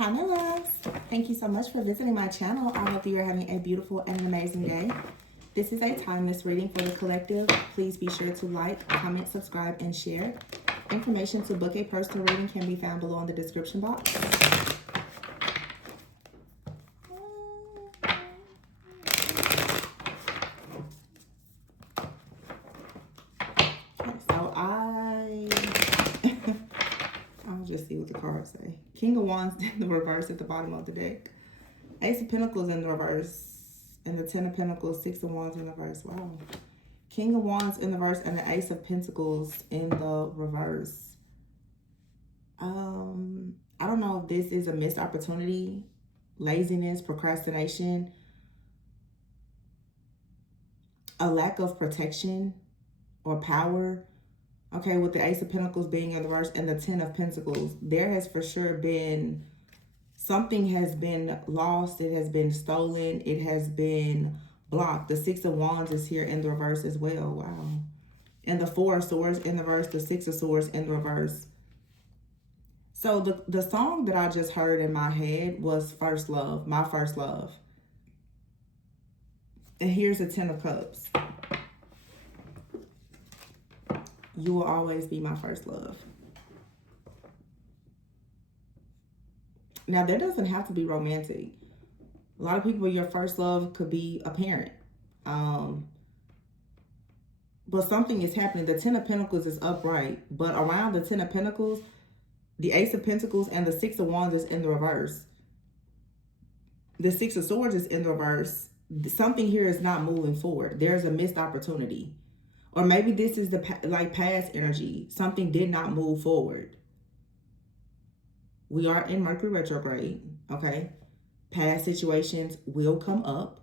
Hi, my loves. Thank you so much for visiting my channel. I hope that you're having a beautiful and an amazing day. This is a timeless reading for the collective. Please be sure to like, comment, subscribe, and share. Information to book a personal reading can be found below in the description box. So I'll just see what the cards say. King of Wands in the reverse at the bottom of the deck. Ace of Pentacles in the reverse. And the Ten of Pentacles, Six of Wands in the reverse. Wow. King of Wands in the reverse and the Ace of Pentacles in the reverse. I don't know if this is a missed opportunity, laziness, procrastination, a lack of protection or power. Okay, with the Ace of Pentacles being in the reverse and the Ten of Pentacles, there has for sure been something has been lost. It has been stolen. It has been blocked. The Six of Wands is here in the reverse as well. Wow. And the Four of Swords in the reverse, the Six of Swords in the reverse. So the song that I just heard in my head was First Love, My First Love. And here's the Ten of Cups. You will always be my first love. Now, that doesn't have to be romantic. A lot of people, your first love could be a parent. But something is happening. The Ten of Pentacles is upright. But around the Ten of Pentacles, the Ace of Pentacles and the Six of Wands is in the reverse. The Six of Swords is in the reverse. Something here is not moving forward. There's a missed opportunity. Or maybe this is the past energy. Something did not move forward. We are in Mercury retrograde, okay? Past situations will come up,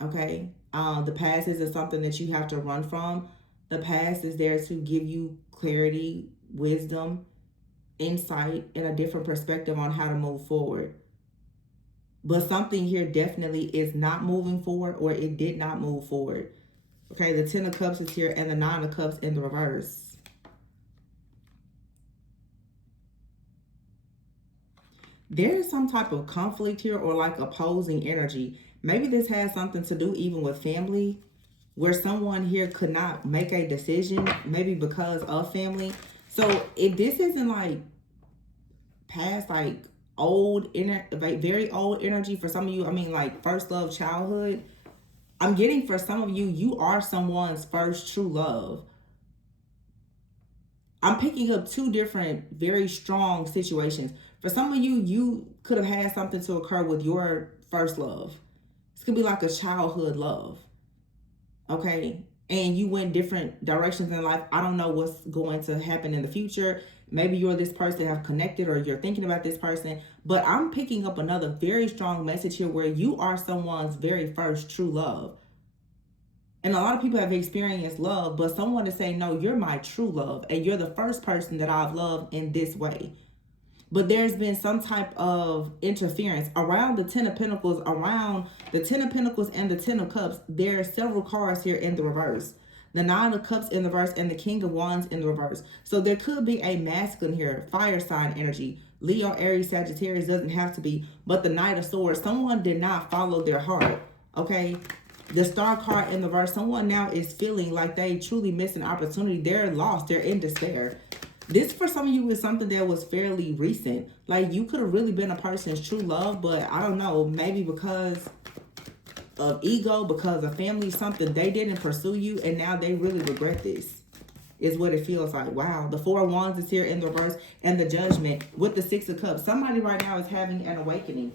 okay? The past isn't something that you have to run from. The past is there to give you clarity, wisdom, insight, and a different perspective on how to move forward. But something here definitely is not moving forward, or it did not move forward. Okay, the Ten of Cups is here and the Nine of Cups in the reverse. There is some type of conflict here or like opposing energy. Maybe this has something to do even with family, where someone here could not make a decision, maybe because of family. So if this isn't like past like old, like very old energy for some of you, I mean like first love, childhood, I'm getting for some of you, you are someone's first true love. I'm picking up two different, very strong situations. For some of you, you could have had something to occur with your first love. This could be like a childhood love. Okay? And you went different directions in life. I don't know what's going to happen in the future. Maybe you're this person have connected or you're thinking about this person. But I'm picking up another very strong message here where you are someone's very first true love. And a lot of people have experienced love, but someone is saying, no, you're my true love. And you're the first person that I've loved in this way. But there's been some type of interference around the Ten of Pentacles, around the Ten of Pentacles and the Ten of Cups. There are several cards here in the reverse. The Nine of Cups in the reverse and the King of Wands in the reverse. So there could be a masculine here, fire sign energy. Leo, Aries, Sagittarius, doesn't have to be. But the Knight of Swords, someone did not follow their heart. Okay? The Star card in the reverse, someone now is feeling like they truly missed an opportunity. They're lost. They're in despair. This for some of you is something that was fairly recent. Like you could have really been a person's true love, but I don't know, maybe because of ego, because of family, something, they didn't pursue you and now they really regret this. Is what it feels like. Wow. The Four of Wands is here in the reverse and the Judgment with the Six of Cups. Somebody right now is having an awakening.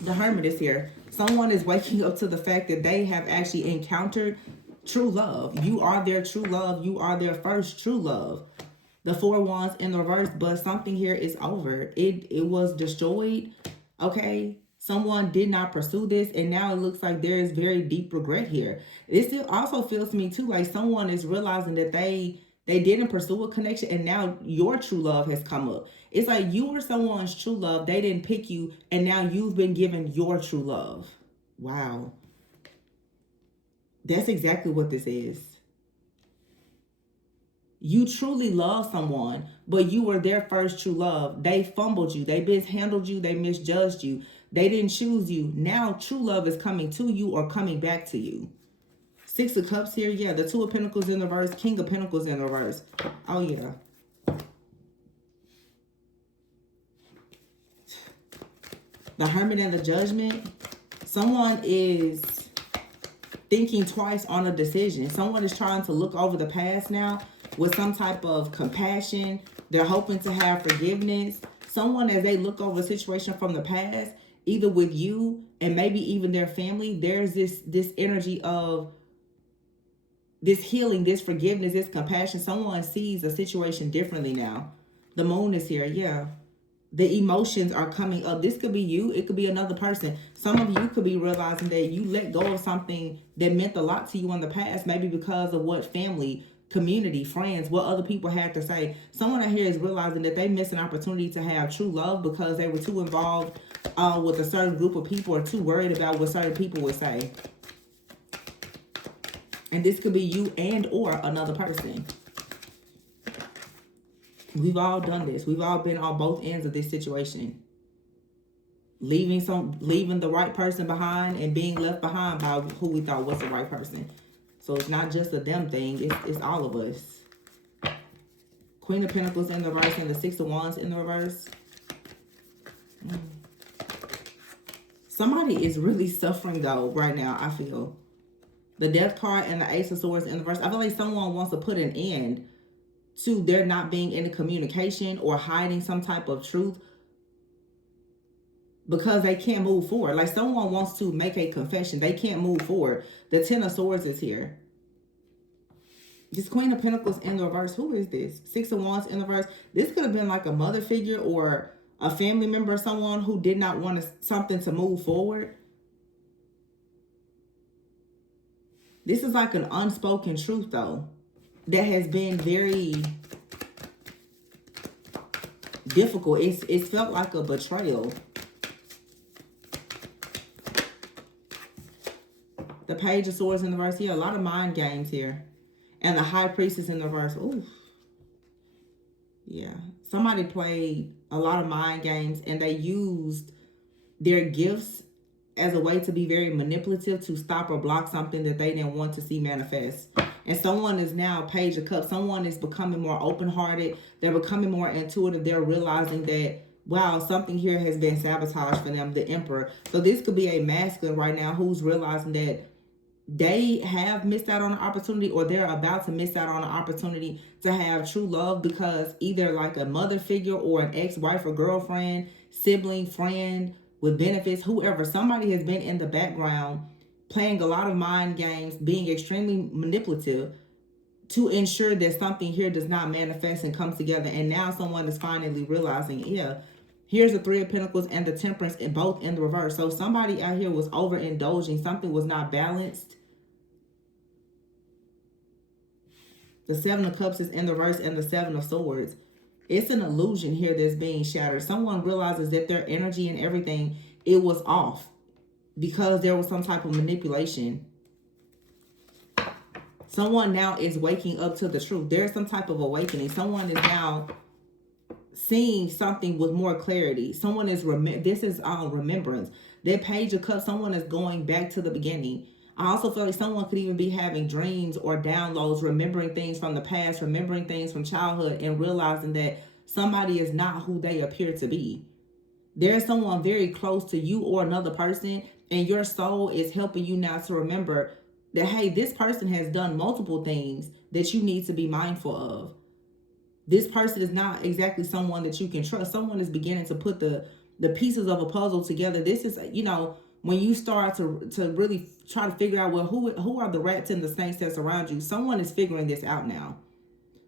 The Hermit is here. Someone is waking up to the fact that they have actually encountered true love. You are their true love. You are their first true love. The Four of Wands in the reverse, but something here is over. It was destroyed. Okay. Someone did not pursue this, and now it looks like there is very deep regret here. It still also feels to me too like someone is realizing that they didn't pursue a connection, and now your true love has come up. It's like you were someone's true love. They didn't pick you, and now you've been given your true love. Wow. That's exactly what this is. You truly love someone, but you were their first true love. They fumbled you. They mishandled you. They misjudged you. They didn't choose you. Now true love is coming to you or coming back to you. Six of Cups here. Yeah, the Two of Pentacles in reverse. King of Pentacles in reverse. Oh, yeah. The Hermit and the Judgment. Someone is thinking twice on a decision. Someone is trying to look over the past now with some type of compassion. They're hoping to have forgiveness. Someone, as they look over a situation from the past, either with you and maybe even their family, there's this energy of this healing, this forgiveness, this compassion. Someone sees a situation differently now. The moon is here. Yeah. The emotions are coming up. This could be you. It could be another person. Some of you could be realizing that you let go of something that meant a lot to you in the past, maybe because of what family, community, friends, what other people had to say. Someone out here is realizing that they missed an opportunity to have true love because they were too involved with a certain group of people or too worried about what certain people would say. And this could be you and or another person. We've all done this. We've all been on both ends of this situation. Leaving the right person behind and being left behind by who we thought was the right person. So it's not just a them thing. It's all of us. Queen of Pentacles in the reverse and the Six of Wands in the reverse. Somebody is really suffering though right now, I feel. The Death card and the Ace of Swords in the reverse. I feel like someone wants to put an end to there not being any communication or hiding some type of truth because they can't move forward. Like someone wants to make a confession. They can't move forward. The Ten of Swords is here. This Queen of Pentacles in the reverse. Who is this? Six of Wands in the reverse. This could have been like a mother figure or a family member or someone who did not want something to move forward. This is like an unspoken truth though that has been very difficult. It's felt like a betrayal. The Page of Swords in the reverse. Yeah, a lot of mind games here. And the High Priestess in the reverse. Ooh. Yeah. Somebody played a lot of mind games and they used their gifts as a way to be very manipulative to stop or block something that they didn't want to see manifest. And someone is now Page of Cups. Someone is becoming more open-hearted. They're becoming more intuitive. They're realizing that, wow, something here has been sabotaged for them, the Emperor. So this could be a masculine right now who's realizing that they have missed out on an opportunity or they're about to miss out on an opportunity to have true love because either like a mother figure or an ex-wife or girlfriend, sibling, friend with benefits, whoever, somebody has been in the background playing a lot of mind games, being extremely manipulative to ensure that something here does not manifest and comes together. And now someone is finally realizing, yeah, here's the Three of Pentacles and the Temperance in both in the reverse. So somebody out here was overindulging. Something was not balanced. The Seven of Cups is in the reverse and the Seven of Swords. It's an illusion here that's being shattered. Someone realizes that their energy and everything, it was off because there was some type of manipulation. Someone now is waking up to the truth. There's some type of awakening. Someone is now seeing something with more clarity. Someone is, this is remembrance. That Page of Cups, someone is going back to the beginning. I also feel like someone could even be having dreams or downloads, remembering things from the past, remembering things from childhood, and realizing that somebody is not who they appear to be. There's someone very close to you or another person, and your soul is helping you now to remember that, hey, this person has done multiple things that you need to be mindful of. This person is not exactly someone that you can trust. Someone is beginning to put the pieces of a puzzle together. This is, you know, when you start to really try to figure out, well, who are the rats and the snakes that surround you? Someone is figuring this out now.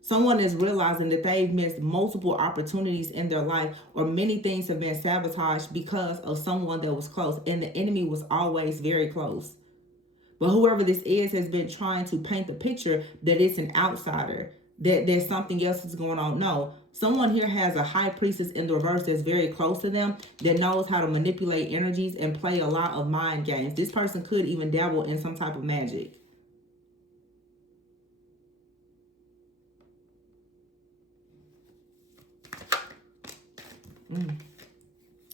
Someone is realizing that they've missed multiple opportunities in their life, or many things have been sabotaged because of someone that was close. And the enemy was always very close. But whoever this is has been trying to paint the picture that it's an outsider, that there's something else that's going on. No, someone here has a High Priestess in the reverse that's very close to them, that knows how to manipulate energies and play a lot of mind games. This person could even dabble in some type of magic.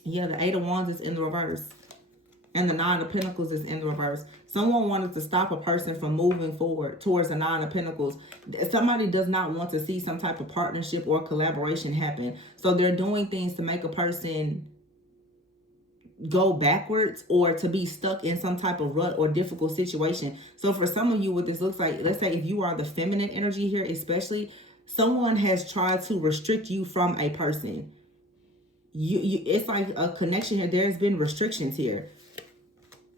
Yeah, the Eight of Wands is in the reverse. And the Nine of Pentacles is in the reverse. Someone wanted to stop a person from moving forward towards the Nine of Pentacles. Somebody does not want to see some type of partnership or collaboration happen. So they're doing things to make a person go backwards or to be stuck in some type of rut or difficult situation. So for some of you, what this looks like, let's say if you are the feminine energy here, especially, someone has tried to restrict you from a person. It's like a connection here. There's been restrictions here.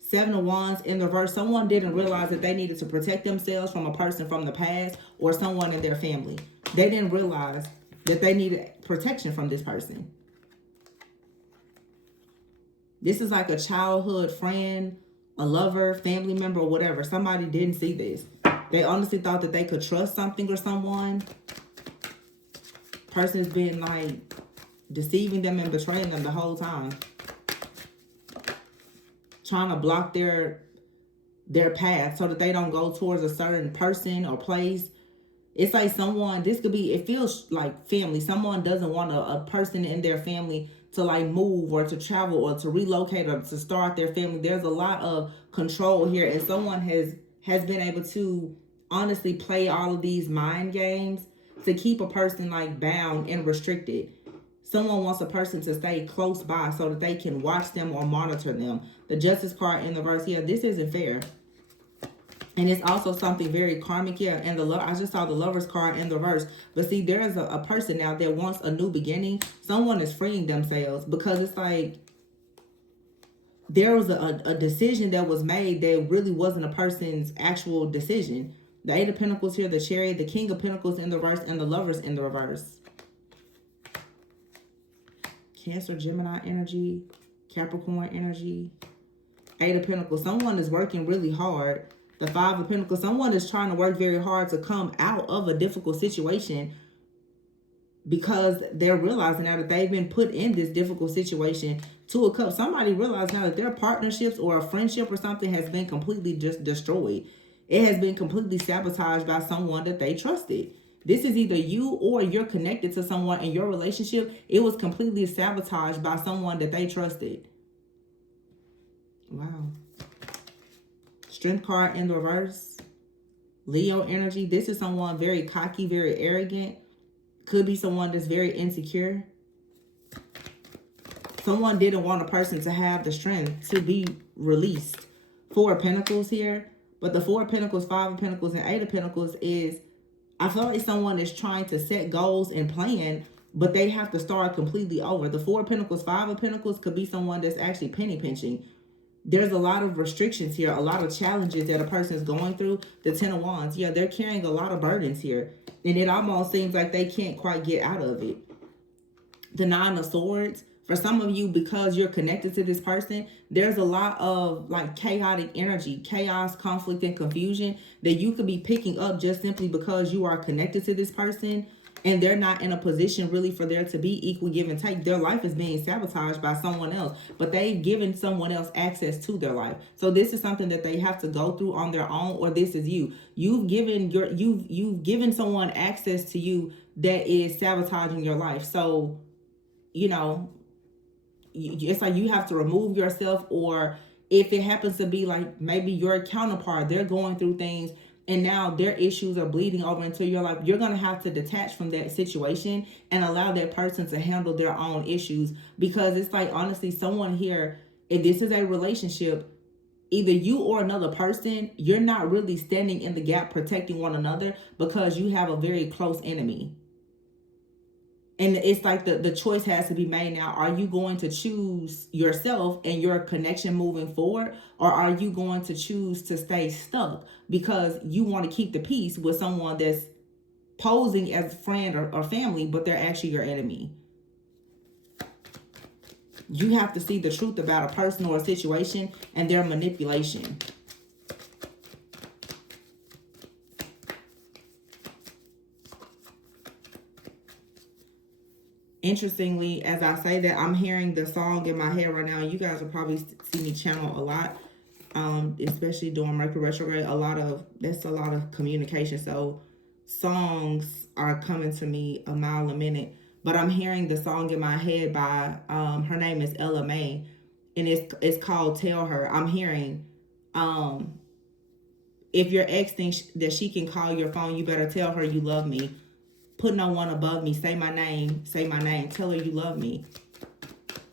Seven of Wands in the reverse. Someone didn't realize that they needed to protect themselves from a person from the past or someone in their family. They didn't realize that they needed protection from this person. This is like a childhood friend, a lover, family member, or whatever. Somebody didn't see this. They honestly thought that they could trust something or someone. Person's been like deceiving them and betraying them the whole time. Trying to block their path so that they don't go towards a certain person or place. It's like someone, this could be, it feels like family. Someone doesn't want a person in their family to like move or to travel or to relocate or to start their family. There's a lot of control here, and someone has been able to honestly play all of these mind games to keep a person like bound and restricted. Someone wants a person to stay close by so that they can watch them or monitor them. The Justice card in the verse, yeah, this isn't fair. And it's also something very karmic, yeah. And I just saw the Lover's card in the verse. But see, there is a person now that wants a new beginning. Someone is freeing themselves because it's like there was a decision that was made that really wasn't a person's actual decision. The Eight of Pentacles here, the Chariot, the King of Pentacles in the reverse, and the Lovers in the reverse. Cancer, Gemini energy, Capricorn energy, Eight of Pentacles. Someone is working really hard. The Five of Pentacles. Someone is trying to work very hard to come out of a difficult situation because they're realizing now that they've been put in this difficult situation. Two of Cups. Somebody realized now that their partnerships or a friendship or something has been completely just destroyed. It has been completely sabotaged by someone that they trusted. This is either you or you're connected to someone in your relationship. It was completely sabotaged by someone that they trusted. Wow. Strength card in the reverse. Leo energy. This is someone very cocky, very arrogant. Could be someone that's very insecure. Someone didn't want a person to have the strength to be released. Four of Pentacles here. But the Four of Pentacles, Five of Pentacles, and Eight of Pentacles is, I feel like someone is trying to set goals and plan, but they have to start completely over. The Four of Pentacles, Five of Pentacles could be someone that's actually penny pinching. There's a lot of restrictions here, a lot of challenges that a person is going through. The Ten of Wands, yeah, they're carrying a lot of burdens here. And it almost seems like they can't quite get out of it. The Nine of Swords, for some of you, because you're connected to this person, there's a lot of like chaotic energy, chaos, conflict, and confusion that you could be picking up just simply because you are connected to this person and they're not in a position really for there to be equal give and take. Their life is being sabotaged by someone else, but they've given someone else access to their life. So this is something that they have to go through on their own, or this is you. You've given someone access to you that is sabotaging your life. So, you know, it's like you have to remove yourself, or if it happens to be like maybe your counterpart, they're going through things and now their issues are bleeding over into your life, you're going to have to detach from that situation and allow that person to handle their own issues. Because it's like, honestly, someone here, if this is a relationship, either you or another person, you're not really standing in the gap protecting one another because you have a very close enemy. And it's like the choice has to be made now. Are you going to choose yourself and your connection moving forward? Or are you going to choose to stay stuck because you want to keep the peace with someone that's posing as a friend or family, but they're actually your enemy? You have to see the truth about a person or a situation and their manipulation. Interestingly, as I say that, I'm hearing the song in my head right now. You guys will probably see me channel a lot, especially during Mercury retrograde. That's a lot of communication. So songs are coming to me a mile a minute. but I'm hearing the song in my head by her name is Ella May, and it's called Tell Her. I'm hearing if your ex thinks that she can call your phone, you better tell her you love me. Put no one above me. Say my name. Say my name. Tell her you love me.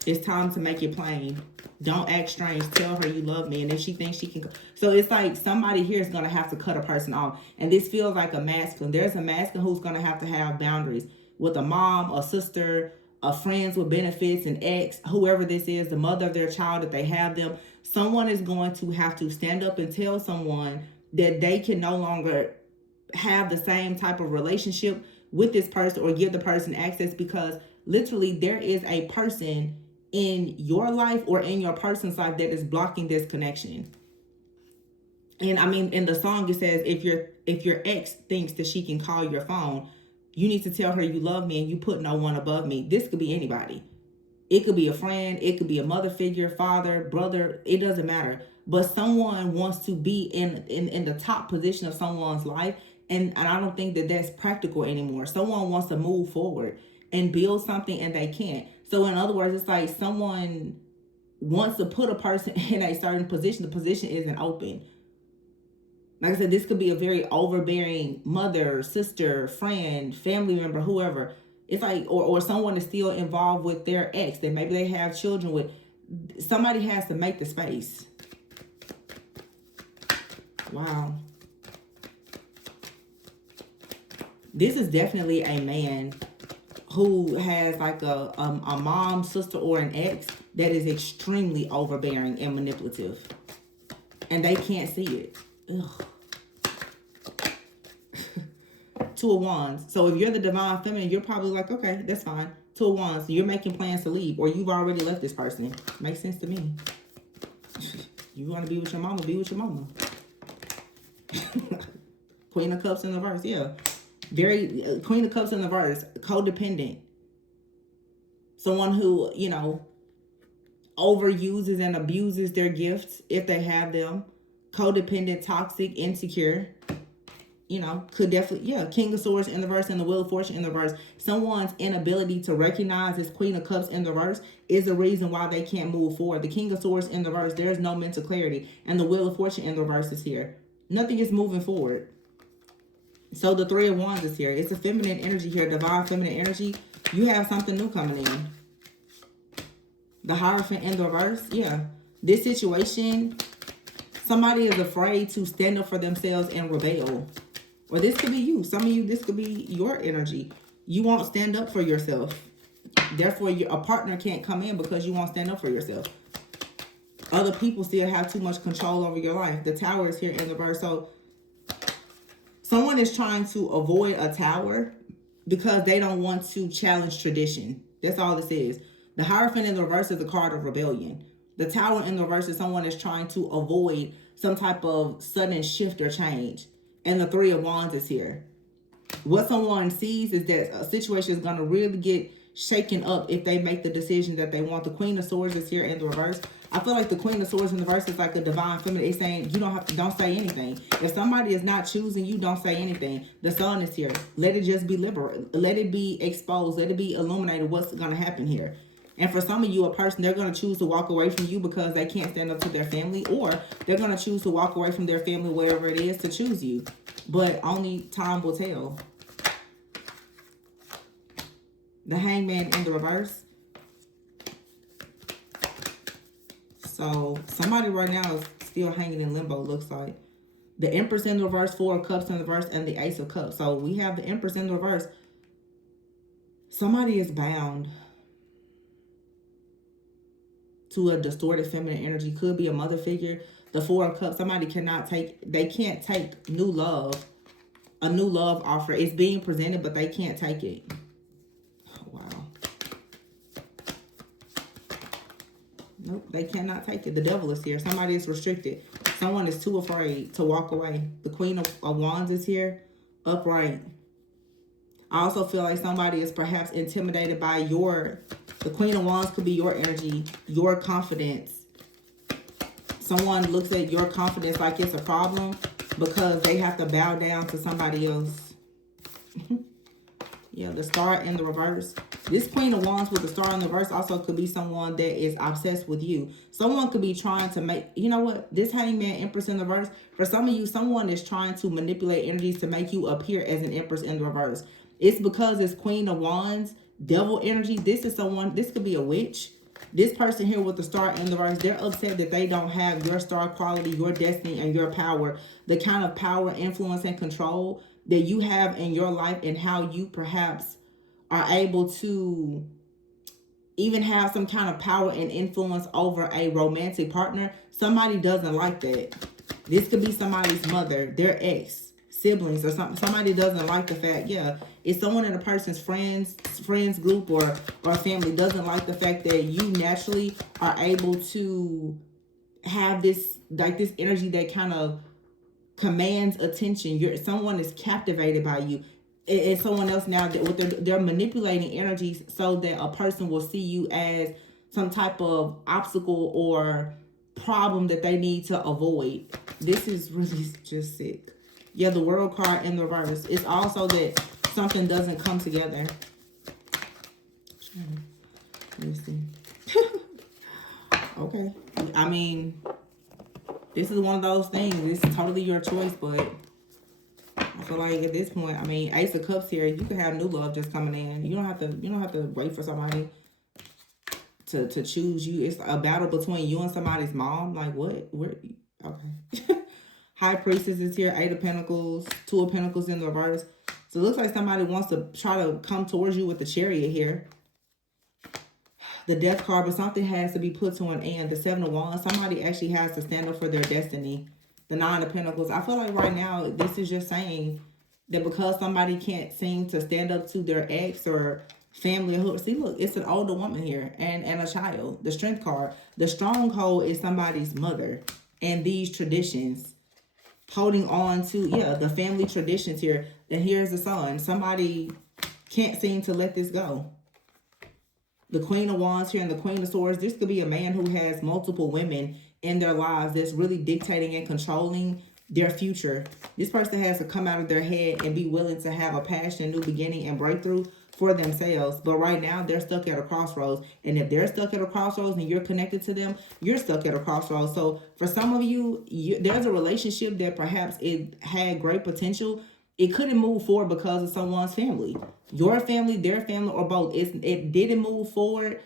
It's time to make it plain. Don't act strange. Tell her you love me. And if she thinks she can... So it's like somebody here is going to have to cut a person off. And this feels like a masculine. There's a masculine who's going to have boundaries with a mom, a sister, a friends with benefits, an ex, whoever this is, the mother of their child, if they have them. Someone is going to have to stand up and tell someone that they can no longer have the same type of relationship with this person or give the person access, because literally there is a person in your life or in your person's life that is blocking this connection. And I mean, in the song it says, if your ex thinks that she can call your phone, you need to tell her you love me and you put no one above me. This could be anybody. It could be a friend, it could be a mother figure, father, brother, it doesn't matter. But someone wants to be in the top position of someone's life, and I don't think that that's practical anymore. Someone wants to move forward and build something and they can't. So in other words, it's like someone wants to put a person in a certain position. The position isn't open. Like I said, this could be a very overbearing mother, sister, friend, family member, whoever. It's like, or someone is still involved with their ex that maybe they have children with. Somebody has to make the space. Wow. This is definitely a man who has like a mom, sister, or an ex that is extremely overbearing and manipulative. And they can't see it. Ugh. Two of Wands. So if you're the divine feminine, you're probably like, okay, that's fine. Two of Wands. You're making plans to leave, or you've already left this person. Makes sense to me. You want to be with your mama, be with your mama. Queen of Cups in the verse, yeah. Very Queen of Cups in the verse, codependent. Someone who, overuses and abuses their gifts if they have them. Codependent, toxic, insecure. Could definitely, King of Swords in the verse and the Wheel of Fortune in the verse. Someone's inability to recognize this Queen of Cups in the verse is the reason why they can't move forward. The King of Swords in the verse, there's no mental clarity. And the Wheel of Fortune in the verse is here. Nothing is moving forward. So the Three of Wands is here. It's a feminine energy here, divine feminine energy. You have something new coming in. The Hierophant in the reverse, yeah. This situation, somebody is afraid to stand up for themselves and rebel. Or this could be you. Some of you, this could be your energy. You won't stand up for yourself. Therefore, a partner can't come in because you won't stand up for yourself. Other people still have too much control over your life. The Tower is here in the verse. So someone is trying to avoid a tower because they don't want to challenge tradition. That's all this is. The Hierophant in the reverse is a card of rebellion. The Tower in the reverse is someone is trying to avoid some type of sudden shift or change. And the Three of Wands is here. What someone sees is that a situation is going to really get shaken up if they make the decision that they want. The Queen of Swords is here in the reverse. I feel like the Queen of Swords in the reverse is like a divine feminine. It's saying you don't say anything. If somebody is not choosing you, don't say anything. The Sun is here. Let it just be liberated. Let it be exposed. Let it be illuminated what's going to happen here. And for some of you, a person, they're going to choose to walk away from you because they can't stand up to their family, or they're going to choose to walk away from their family, wherever it is, to choose you. But only time will tell. The Hangman in the reverse. So somebody right now is still hanging in limbo, looks like. The Empress in the reverse, Four of Cups in the reverse, and the Ace of Cups. So we have the Empress in the reverse. Somebody is bound to a distorted feminine energy. Could be a mother figure. The Four of Cups, somebody can't take new love, a new love offer. It's being presented, but they can't take it. Oh, wow. Nope, they cannot take it. The Devil is here. Somebody is restricted. Someone is too afraid to walk away. The Queen of Wands is here, upright. I also feel like somebody is perhaps intimidated by the Queen of Wands could be your energy, your confidence. Someone looks at your confidence like it's a problem because they have to bow down to somebody else. Yeah, the Star in the reverse. This Queen of Wands with the star in the verse also could be someone that is obsessed with you. Someone could be trying to make, you know what, this Hangman Empress in the verse, for some of you, someone is trying to manipulate energies to make you appear as an Empress in the reverse. It's because it's Queen of Wands, devil energy. This is someone, this could be a witch. This person here with the star in the verse, they're upset that they don't have your star quality, your destiny, and your power, the kind of power, influence, and control that you have in your life, and how you perhaps are able to even have some kind of power and influence over a romantic partner. Somebody doesn't like that. This could be somebody's mother, their ex, siblings, or something. Somebody doesn't like the fact, yeah, if someone in a person's friends group or family doesn't like the fact that you naturally are able to have this, like, this energy that kind of commands attention. Someone is captivated by you. And someone else now that what they're manipulating energies so that a person will see you as some type of obstacle or problem that they need to avoid. This is really just sick. Yeah, the World card in the reverse. It's also that something doesn't come together. Let me see. Okay. I mean, this is one of those things. It's totally your choice, but I feel like at this point, I mean, Ace of Cups here, you can have new love just coming in. You don't have to wait for somebody to choose you. It's a battle between you and somebody's mom. Like, what? Where? Okay. High Priestess is here. 8 of Pentacles, 2 of Pentacles in the reverse. So it looks like somebody wants to try to come towards you with the Chariot here. The Death card, but something has to be put to an end. The 7 of Wands, somebody actually has to stand up for their destiny. The 9 of Pentacles, I feel like right now, this is just saying that because somebody can't seem to stand up to their ex or family. See, look, it's an older woman here and a child. The Strength card, the stronghold is somebody's mother and these traditions. Holding on to, yeah, the family traditions here. And here's the Sun. Somebody can't seem to let this go. The Queen of Wands here and the Queen of Swords. This could be a man who has multiple women in their lives that's really dictating and controlling their future. This person has to come out of their head and be willing to have a passion, new beginning, and breakthrough for themselves. But right now, they're stuck at a crossroads. And if they're stuck at a crossroads and you're connected to them, you're stuck at a crossroads. So for some of you, there's a relationship that perhaps it had great potential. It couldn't move forward because of someone's family. Your family, their family, or both. It didn't move forward.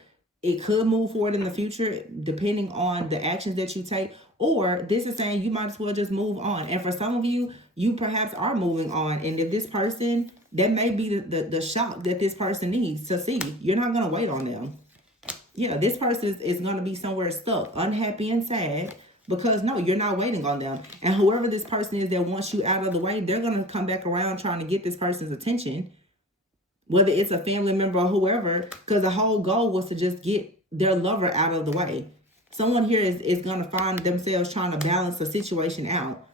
It could move forward in the future depending on the actions that you take. Or this is saying you might as well just move on. And for some of you, you perhaps are moving on. And if this person, that may be the shock that this person needs to see. You're not going to wait on them. Yeah, this person is going to be somewhere stuck, unhappy and sad. Because no, you're not waiting on them. And whoever this person is that wants you out of the way, they're going to come back around trying to get this person's attention. Whether it's a family member or whoever, because the whole goal was to just get their lover out of the way. Someone here is going to find themselves trying to balance the situation out.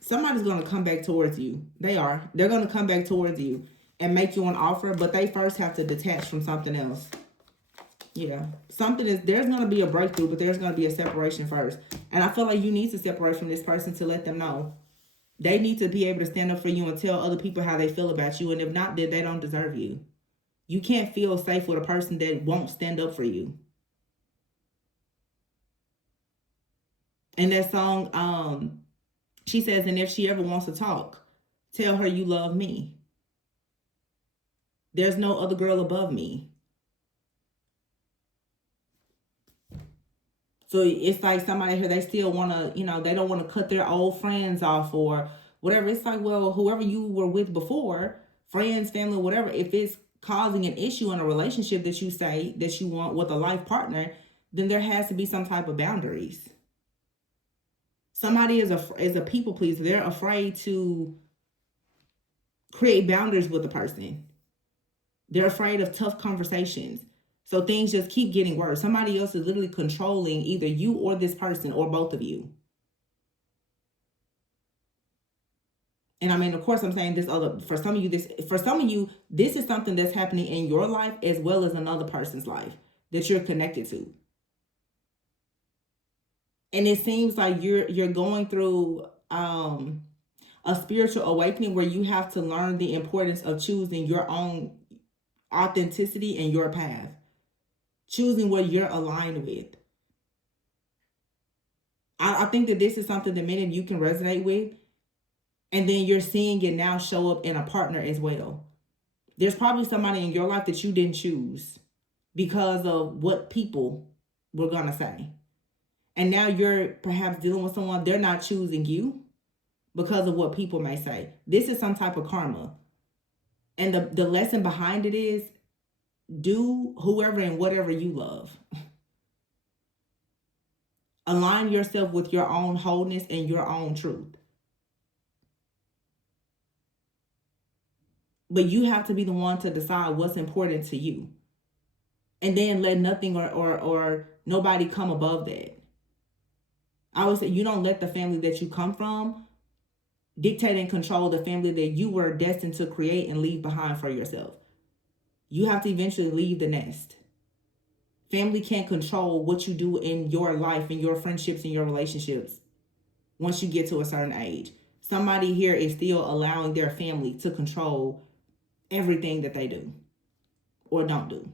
Somebody's going to come back towards you. They are. They're going to come back towards you and make you an offer, but they first have to detach from something else. Yeah. There's going to be a breakthrough, but there's going to be a separation first. And I feel like you need to separate from this person to let them know. They need to be able to stand up for you and tell other people how they feel about you. And if not, then they don't deserve you. You can't feel safe with a person that won't stand up for you. And that song, she says, and if she ever wants to talk, tell her you love me. There's no other girl above me. So it's like somebody here, they still want to, they don't want to cut their old friends off or whatever. It's like, well, whoever you were with before, friends, family, whatever, if it's causing an issue in a relationship that you say that you want with a life partner, then there has to be some type of boundaries. Somebody is a people pleaser. They're afraid to create boundaries with a person. They're afraid of tough conversations. So things just keep getting worse. Somebody else is literally controlling either you or this person or both of you. And I mean, of course, I'm saying this for some of you, this is something that's happening in your life as well as another person's life that you're connected to. And it seems like you're going through a spiritual awakening where you have to learn the importance of choosing your own authenticity and your path. Choosing what you're aligned with. I think that this is something that many of you can resonate with. And then you're seeing it now show up in a partner as well. There's probably somebody in your life that you didn't choose because of what people were going to say. And now you're perhaps dealing with someone, they're not choosing you because of what people may say. This is some type of karma. And the lesson behind it is, do whoever and whatever you love. Align yourself with your own wholeness and your own truth. But you have to be the one to decide what's important to you. And then let nothing or nobody come above that. I always say, you don't let the family that you come from dictate and control the family that you were destined to create and leave behind for yourself. You have to eventually leave the nest. Family can't control what you do in your life, in your friendships, and your relationships once you get to a certain age. Somebody here is still allowing their family to control everything that they do or don't do.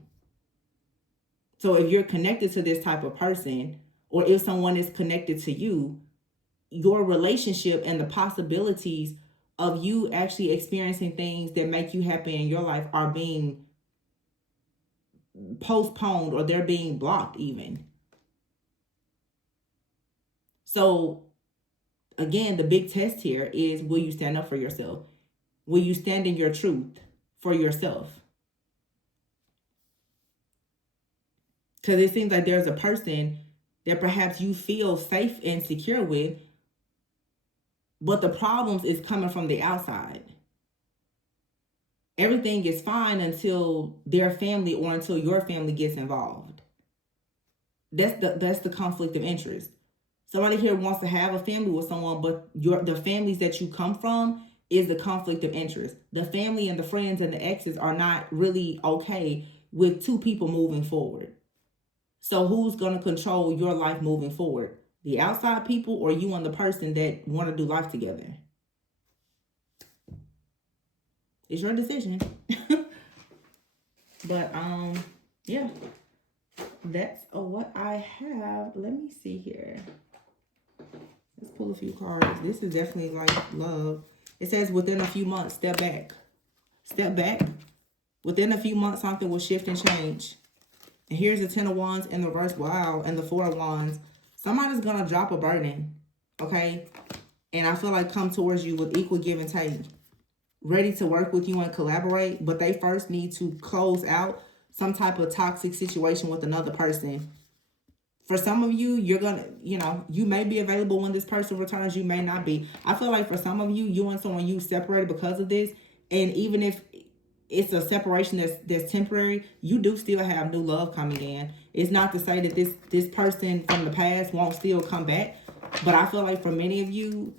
So if you're connected to this type of person, or if someone is connected to you, your relationship and the possibilities of you actually experiencing things that make you happy in your life are being postponed, or they're being blocked even. So again, the big test here is, will you stand up for yourself? Will you stand in your truth for yourself? Because it seems like there's a person that perhaps you feel safe and secure with, but the problems is coming from the outside. Everything is fine until their family or until your family gets involved. That's the conflict of interest. Somebody here wants to have a family with someone, but the families that you come from is the conflict of interest. The family and the friends and the exes are not really okay with two people moving forward. So who's going to control your life moving forward? The outside people, or you and the person that want to do life together? It's your decision. But yeah, that's what I have. Let me see here. Let's pull a few cards. This is definitely like love. It says, within a few months, step back. Step back. Within a few months, something will shift and change. And here's the 10 of Wands in the reverse. Wow. And the 4 of Wands. Somebody's going to drop a burden. Okay. And I feel like come towards you with equal give and take. Ready to work with you and collaborate. But they first need to close out some type of toxic situation with another person. For some of you, you're going to, you may be available when this person returns. You may not be. I feel like for some of you, you and someone, you separated because of this. And even if it's a separation that's temporary, you do still have new love coming in. It's not to say that this person from the past won't still come back. But I feel like for many of you,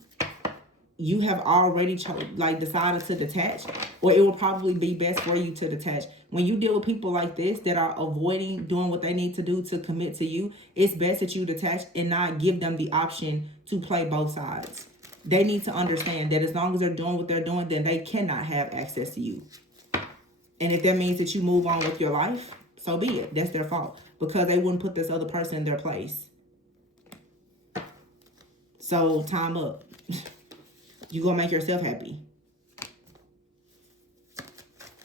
you have already decided to detach, or it will probably be best for you to detach. When you deal with people like this that are avoiding doing what they need to do to commit to you, it's best that you detach and not give them the option to play both sides. They need to understand that as long as they're doing what they're doing, then they cannot have access to you. And if that means that you move on with your life, so be it. That's their fault, because they wouldn't put this other person in their place. So time up. You gonna make yourself happy.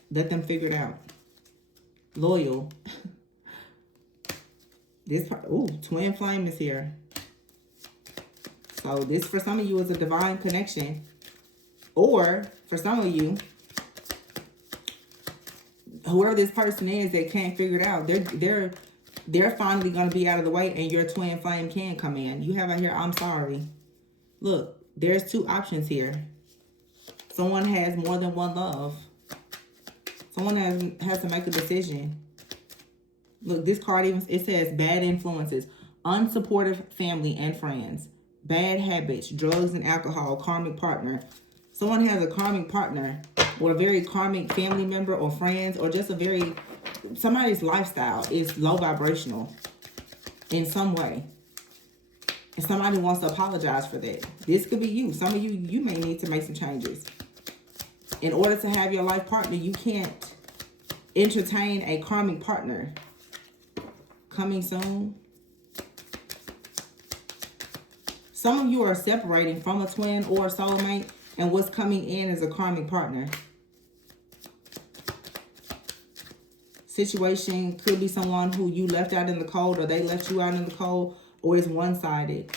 Let them figure it out. Loyal. Twin flame is here. So this for some of you is a divine connection. Or for some of you, whoever this person is that can't figure it out, they're finally gonna be out of the way, and your twin flame can come in. You have out here, I'm sorry. Look. There's two options here. Someone has more than one love. Someone has to make a decision. Look, this card it says bad influences, unsupportive family and friends, bad habits, drugs and alcohol, karmic partner. Someone has a karmic partner or a very karmic family member or friends, or just somebody's lifestyle is low vibrational in some way. And somebody wants to apologize for that. This could be you. Some of you may need to make some changes. In order to have your life partner, you can't Entertain a karmic partner. Coming soon. Some of you are separating from a twin or a soulmate, and what's coming in is a karmic partner. Situation could be someone who you left out in the cold, or they left you out in the cold, or it's one-sided.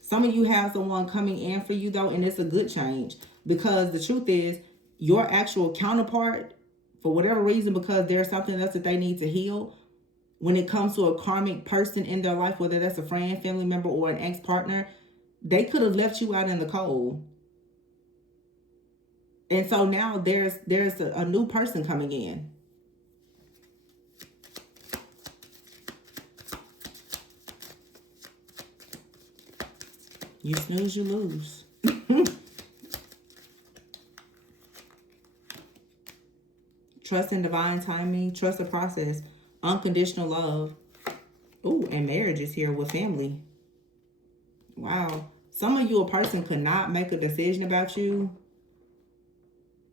Some of you have someone coming in for you, though, and it's a good change. Because the truth is, your actual counterpart, for whatever reason, because there's something else that they need to heal, when it comes to a karmic person in their life, whether that's a friend, family member, or an ex-partner, they could have left you out in the cold. And so now there's a new person coming in. You snooze, you lose. Trust in divine timing. Trust the process. Unconditional love. Ooh, and marriage is here with family. Wow. Some of you, a person could not make a decision about you.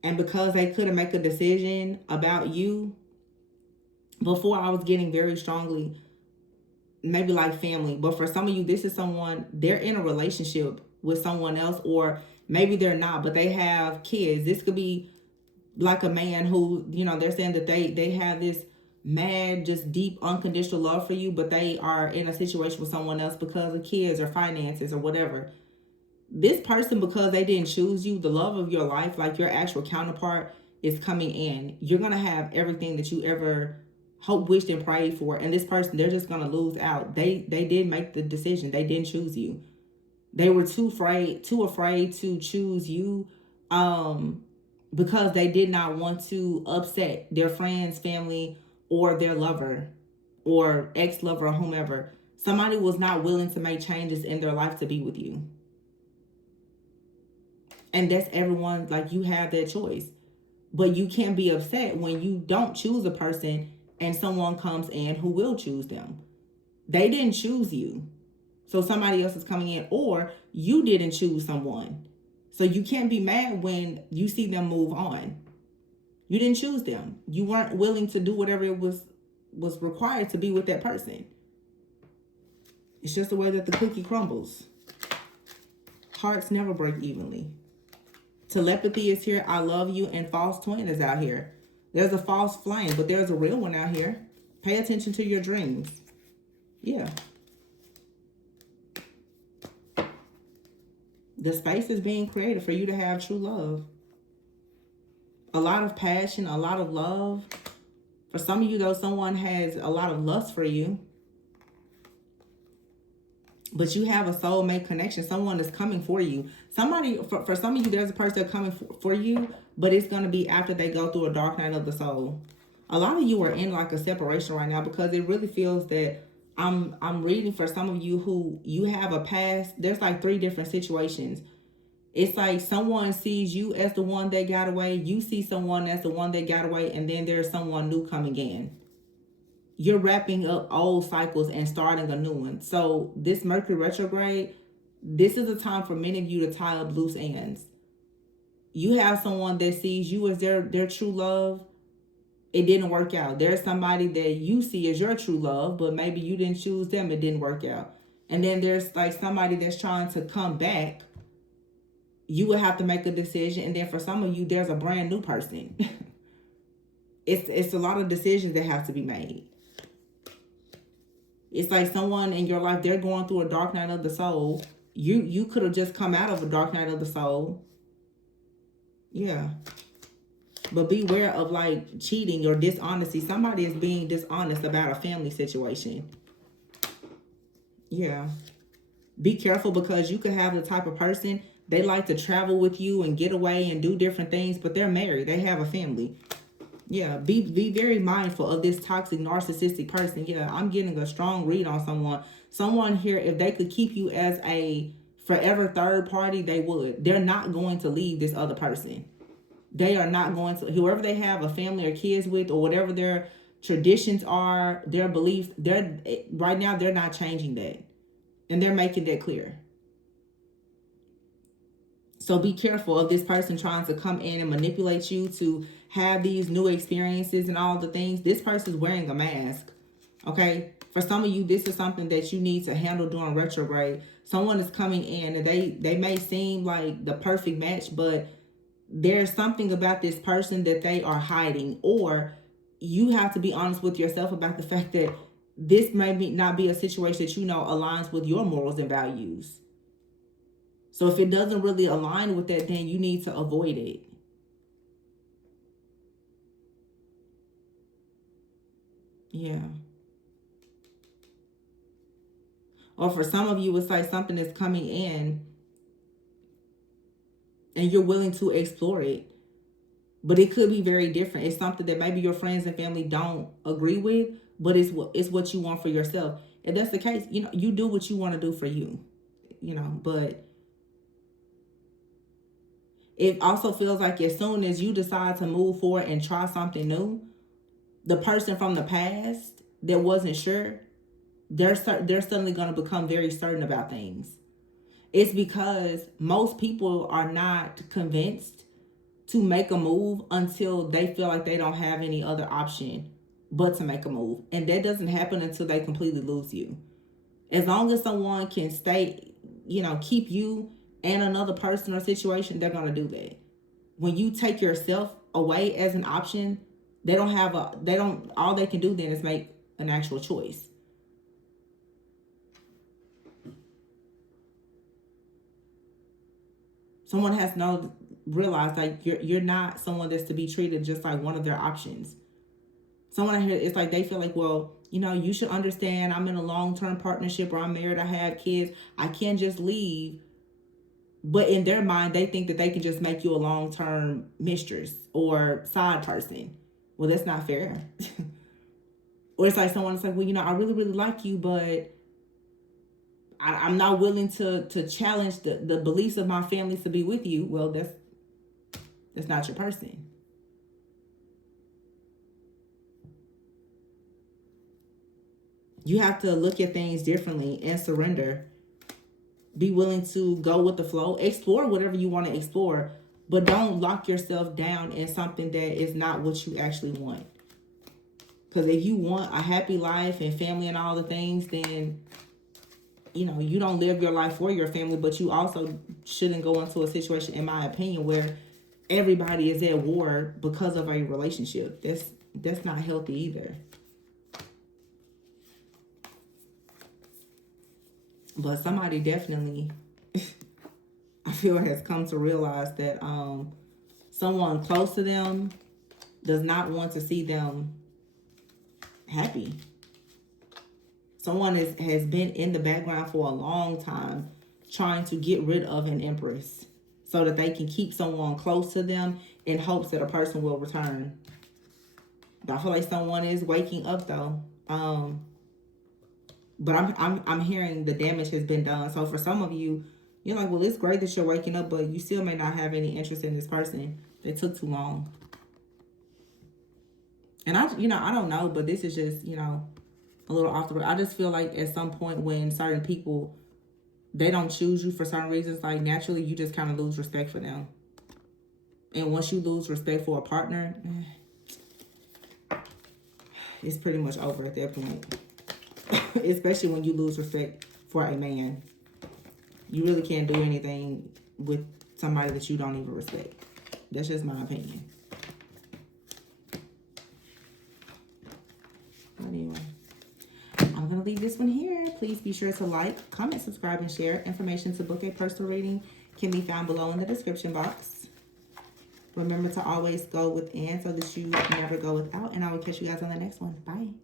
And because they couldn't make a decision about you, before I was getting very strongly, maybe like family. But for some of you, this is someone, they're in a relationship with someone else, or maybe they're not, but they have kids. This could be like a man who, you know, they're saying that they have this mad, just deep, unconditional love for you, but they are in a situation with someone else because of kids or finances or whatever. This person, because they didn't choose you, the love of your life, like your actual counterpart, is coming in. You're going to have everything that you ever hope, wished, and prayed for. And this person, they're just going to lose out. They didn't make the decision. They didn't choose you. They were too afraid to choose you because they did not want to upset their friends, family, or their lover or ex-lover or whomever. Somebody was not willing to make changes in their life to be with you. And that's everyone, like, you have that choice. But you can't be upset when you don't choose a person and someone comes in who will choose them. They didn't choose you. So somebody else is coming in, or you didn't choose someone. So you can't be mad when you see them move on. You didn't choose them. You weren't willing to do whatever it was required to be with that person. It's just the way that the cookie crumbles. Hearts never break evenly. Telepathy is here. I love you. And false twin is out here. There's a false flame, but there's a real one out here. Pay attention to your dreams. Yeah. The space is being created for you to have true love. A lot of passion, a lot of love. For some of you, though, someone has a lot of lust for you. But you have a soulmate connection. Someone is coming for you. Somebody, for some of you, there's a person coming for you, but it's going to be after they go through a dark night of the soul. A lot of you are in like a separation right now because it really feels that I'm reading for some of you who you have a past. There's like 3 different situations. It's like someone sees you as the one that got away. You see someone as the one that got away. And then there's someone new coming in. You're wrapping up old cycles and starting a new one. So this Mercury retrograde, this is a time for many of you to tie up loose ends. You have someone that sees you as their true love. It didn't work out. There's somebody that you see as your true love, but maybe you didn't choose them. It didn't work out. And then there's like somebody that's trying to come back. You would have to make a decision. And then for some of you, there's a brand new person. It's a lot of decisions that have to be made. It's like someone in your life, they're going through a dark night of the soul. You could have just come out of a dark night of the soul. Yeah. But beware of like cheating or dishonesty. Somebody is being dishonest about a family situation. Yeah. Be careful because you could have the type of person, they like to travel with you and get away and do different things, but they're married. They have a family. Yeah, be very mindful of this toxic, narcissistic person. Yeah, I'm getting a strong read on someone. Someone here, if they could keep you as a forever third party, they would. They're not going to leave this other person. They are not going to, whoever they have a family or kids with, or whatever their traditions are, their beliefs, right now they're not changing that. And they're making that clear. So be careful of this person trying to come in and manipulate you to have these new experiences and all the things, this person's wearing a mask. Okay? For some of you, this is something that you need to handle during retrograde. Someone is coming in and they may seem like the perfect match, but there's something about this person that they are hiding, or you have to be honest with yourself about the fact that this may not be a situation that you know aligns with your morals and values. So if it doesn't really align with that, then you need to avoid it. Yeah. Or for some of you, it's like something that's coming in and you're willing to explore it. But it could be very different. It's something that maybe your friends and family don't agree with, but it's what you want for yourself. If that's the case, you know, you do what you want to do for you, you know. But it also feels like as soon as you decide to move forward and try something new, the person from the past that wasn't sure, they're suddenly going to become very certain about things. It's because most people are not convinced to make a move until they feel like they don't have any other option but to make a move. And that doesn't happen until they completely lose you. As long as someone can stay, you know, keep you and another person or situation, they're going to do that. When you take yourself away as an option, all they can do then is make an actual choice. Someone has to realize like you're not someone that's to be treated just like one of their options. Someone out here, it's like they feel like, well, you know, you should understand I'm in a long-term partnership or I'm married, I have kids, I can't just leave. But in their mind, they think that they can just make you a long-term mistress or side person. Well, that's not fair. Or it's like someone's like, well, you know, I really, really like you, but I'm not willing to challenge the beliefs of my family to be with you. Well, that's not your person. You have to look at things differently and surrender. Be willing to go with the flow. Explore whatever you want to explore, but don't lock yourself down in something that is not what you actually want. Because if you want a happy life and family and all the things, then, you know, you don't live your life for your family, but you also shouldn't go into a situation, in my opinion, where everybody is at war because of a relationship. That's not healthy either. But somebody definitely, I feel, has come to realize that someone close to them does not want to see them happy. Someone has been in the background for a long time trying to get rid of an empress so that they can keep someone close to them in hopes that a person will return. But I feel like someone is waking up though. But I'm hearing the damage has been done. So for some of you, you're like, well, it's great that you're waking up, but you still may not have any interest in this person. They took too long. And I don't know, but this is just, a little off the road. I just feel like at some point when certain people, they don't choose you for certain reasons, like naturally you just kind of lose respect for them. And once you lose respect for a partner, it's pretty much over at that point. Especially when you lose respect for a man. You really can't do anything with somebody that you don't even respect. That's just my opinion. But anyway, I'm going to leave this one here. Please be sure to like, comment, subscribe, and share. Information to book a personal reading can be found below in the description box. Remember to always go within so that you never go without. And I will catch you guys on the next one. Bye.